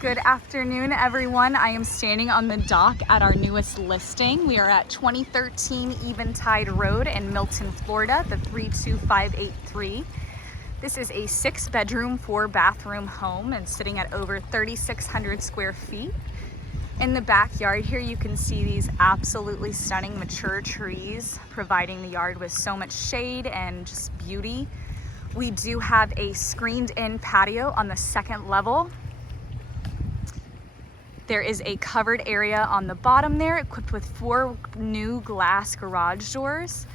Good afternoon, everyone. I am standing on the dock at our newest listing. We are at 2013 Eventide Rd in Milton, Florida, the 32583. This is a 6-bedroom, 4-bathroom home and sitting at over 3,600 square feet. In the backyard here, you can see these absolutely stunning mature trees, providing the yard with so much shade and just beauty. We do have a screened-in patio on the second level. There is a covered area on the bottom there, equipped with 4 new glass garage doors.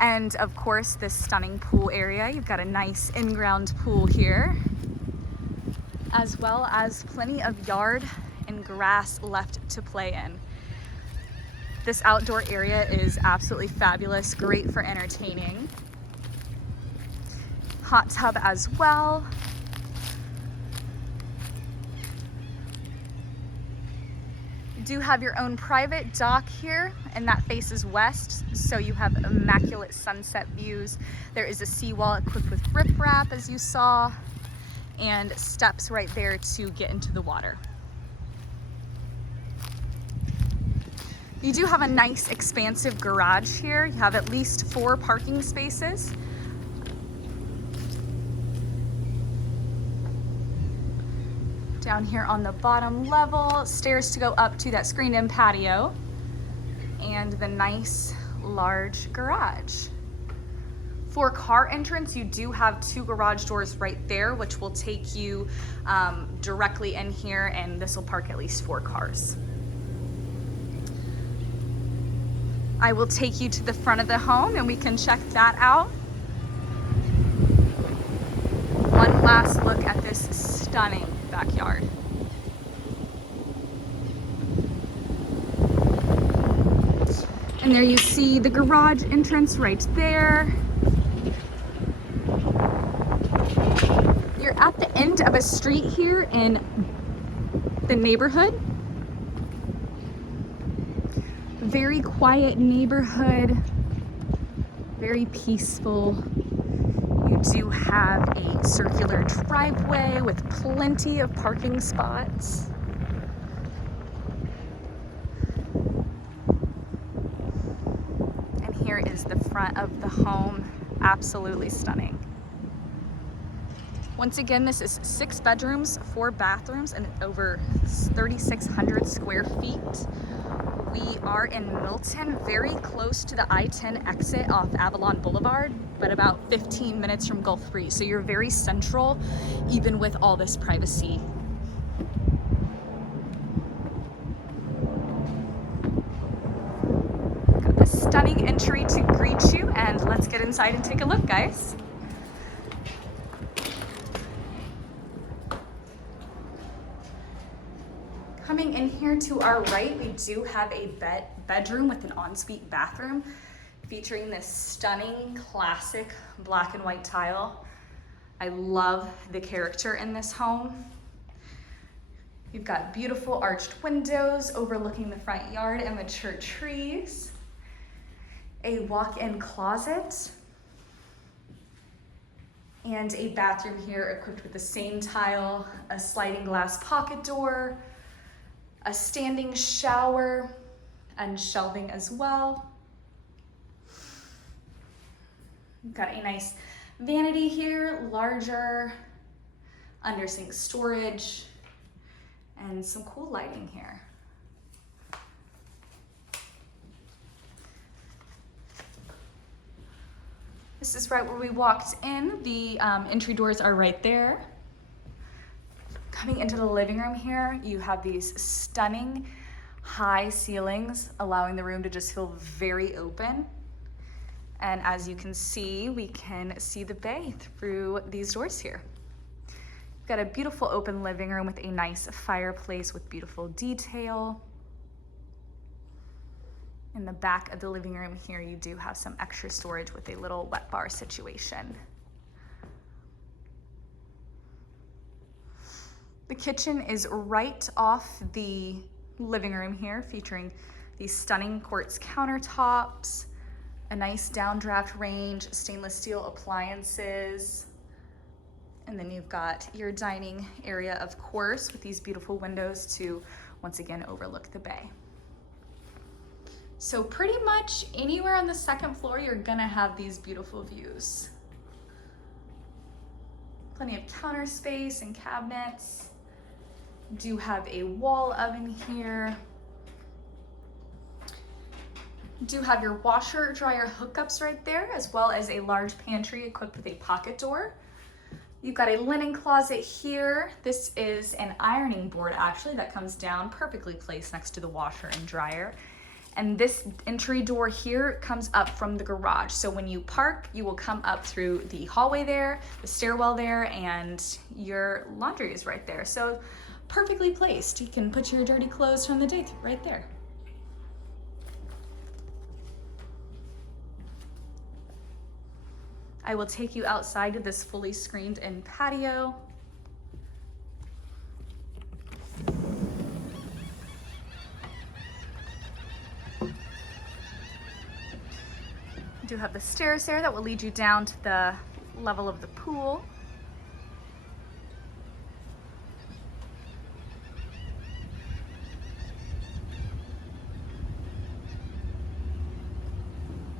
And of course, this stunning pool area. You've got a nice in-ground pool here, as well as plenty of yard and grass left to play in. This outdoor area is absolutely fabulous, great for entertaining. Hot tub as well. You do have your own private dock here, and that faces west, so you have immaculate sunset views. There is a seawall equipped with riprap, as you saw, and steps right there to get into the water. You do have a nice expansive garage here. You have at least 4 parking spaces. Down here on the bottom level, stairs to go up to that screened-in patio, and the nice large garage. For car entrance, you do have 2 garage doors right there, which will take you directly in here, and this will park at least 4 cars. I will take you to the front of the home and we can check that out. One last look at this stunning backyard. And there you see the garage entrance right there. You're at the end of a street here in the neighborhood. Very quiet neighborhood, very peaceful. You do have a circular driveway with plenty of parking spots. And here is the front of the home, absolutely stunning. Once again, this is 6 bedrooms, 4 bathrooms, and over 3,600 square feet. We are in Milton, very close to the I-10 exit off Avalon Boulevard, but about 15 minutes from Gulf Breeze. So you're very central, even with all this privacy. Got this stunning entry to greet you, and let's get inside and take a look, guys. Coming in here to our right, we do have a bedroom with an ensuite bathroom featuring this stunning classic black and white tile. I love the character in this home. You've got beautiful arched windows overlooking the front yard and mature trees. A walk-in closet. And a bathroom here equipped with the same tile, a sliding glass pocket door, a standing shower, and shelving as well. We've got a nice vanity here, larger under-sink storage, and some cool lighting here. This is right where we walked in. The entry doors are right there. Coming into the living room here, you have these stunning high ceilings, allowing the room to just feel very open. And as you can see, we can see the bay through these doors here. We've got a beautiful open living room with a nice fireplace with beautiful detail. In the back of the living room here, you do have some extra storage with a little wet bar situation. The kitchen is right off the living room here, featuring these stunning quartz countertops, a nice downdraft range, stainless steel appliances, And then you've got your dining area, of course, with these beautiful windows to once again overlook the bay. So pretty much anywhere on the second floor, you're gonna have these beautiful views. Plenty of counter space and cabinets. Do have a wall oven here. Do have your washer dryer hookups right there, as well as a large pantry equipped with a pocket door. You've got a linen closet here. This is an ironing board actually that comes down, perfectly placed next to the washer and dryer. And this entry door here comes up from the garage. So when you park, you will come up through the hallway there, the stairwell there, and your laundry is right there. So perfectly placed. You can put your dirty clothes from the day right there. I will take you outside to this fully screened in patio. You do have the stairs there that will lead you down to the level of the pool.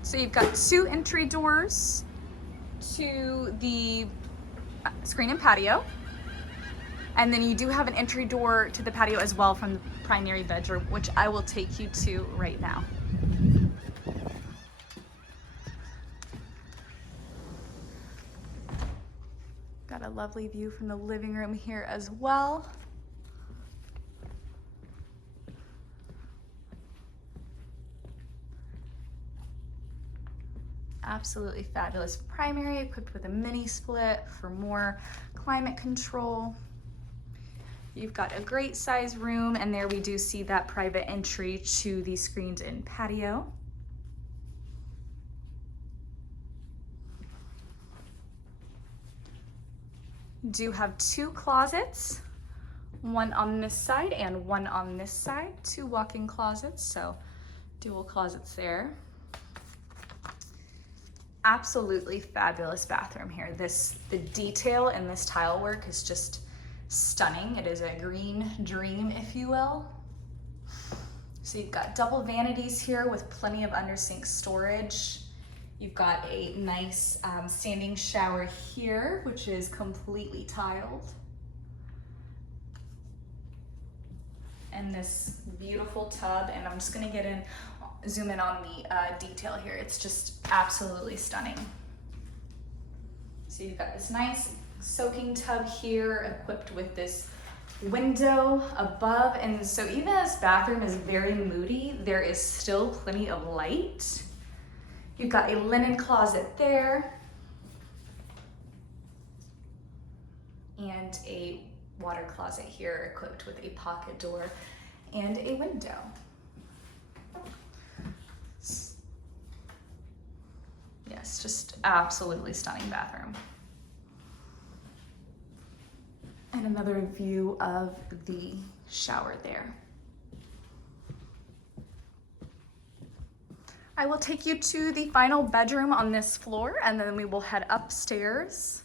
So you've got 2 entry doors to the screen and patio. And then you do have an entry door to the patio as well from the primary bedroom, which I will take you to right now. Got a lovely view from the living room here as well. Absolutely fabulous primary, equipped with a mini split for more climate control. You've got a great size room, and there we do see that private entry to the screened in patio. You do have 2 closets, one on this side and one on this side, 2 walk-in closets, so dual closets there. Absolutely fabulous bathroom here. The detail in this tile work is just stunning. It is a green dream, if you will. So you've got double vanities here with plenty of under sink storage. You've got a nice standing shower here, which is completely tiled. And this beautiful tub, and I'm just gonna zoom in on the detail here. It's just absolutely stunning. So you've got this nice soaking tub here equipped with this window above. And so even though this bathroom is very moody, there is still plenty of light. You've got a linen closet there and a water closet here equipped with a pocket door and a window. Yes, just absolutely stunning bathroom. And another view of the shower there. I will take you to the final bedroom on this floor, and then we will head upstairs.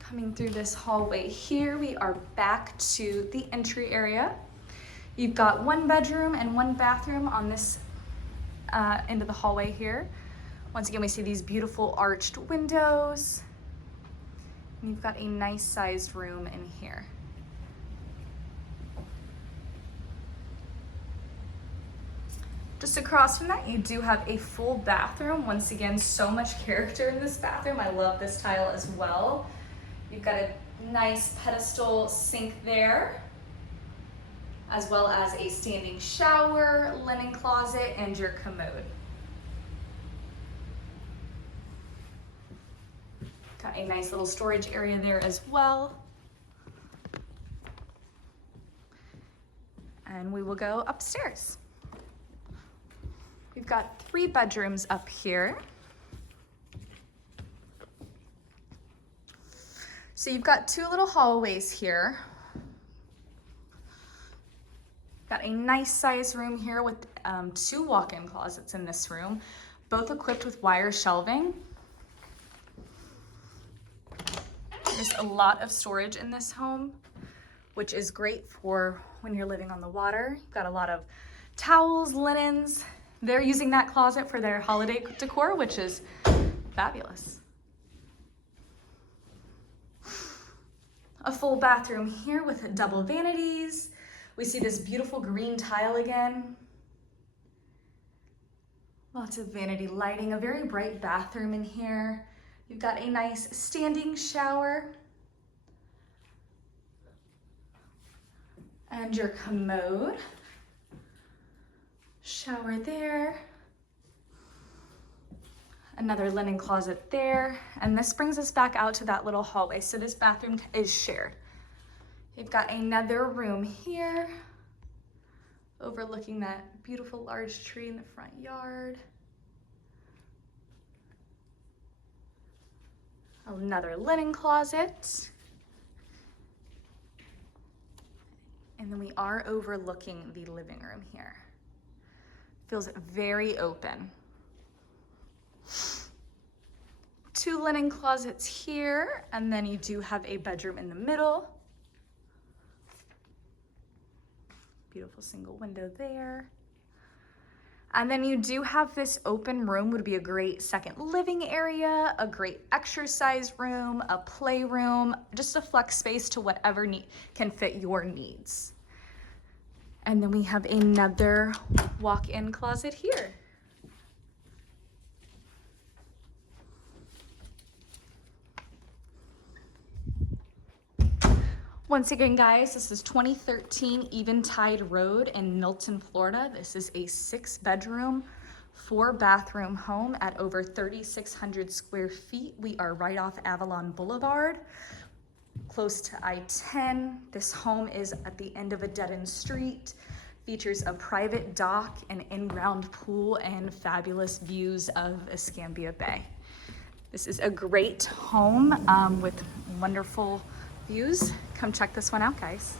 Coming through this hallway here, we are back to the entry area. You've got 1 bedroom and 1 bathroom on this end of the hallway here. Once again, we see these beautiful arched windows. And you've got a nice sized room in here. Just across from that, you do have a full bathroom. Once again, so much character in this bathroom. I love this tile as well. You've got a nice pedestal sink there, as well as a standing shower, linen closet, and your commode. Got a nice little storage area there as well. And we will go upstairs. We've got 3 bedrooms up here. So you've got 2 little hallways here. Got a nice size room here with 2 walk-in closets in this room, both equipped with wire shelving. Just a lot of storage in this home, which is great for when you're living on the water. You've got a lot of towels, linens. They're using that closet for their holiday decor, which is fabulous. A full bathroom here with double vanities. We see this beautiful green tile again. Lots of vanity lighting, a very bright bathroom in here. You've got a nice standing shower. And your commode. Shower there. Another linen closet there. And this brings us back out to that little hallway. So this bathroom is shared. You've got another room here, overlooking that beautiful large tree in the front yard. Another linen closet. And then we are overlooking the living room here. Feels very open. 2 linen closets here, and then you do have a bedroom in the middle. Beautiful single window there. And then you do have this open room, would be a great second living area, a great exercise room, a playroom, just a flex space to whatever can fit your needs. And then we have another walk-in closet here. Once again, guys, this is 2013 Eventide Road in Milton, Florida. This is a 6-bedroom, 4-bathroom home at over 3,600 square feet. We are right off Avalon Boulevard, close to I-10. This home is at the end of a dead-end street, features a private dock, an in-ground pool, and fabulous views of Escambia Bay. This is a great home with wonderful views. Come check this one out, guys.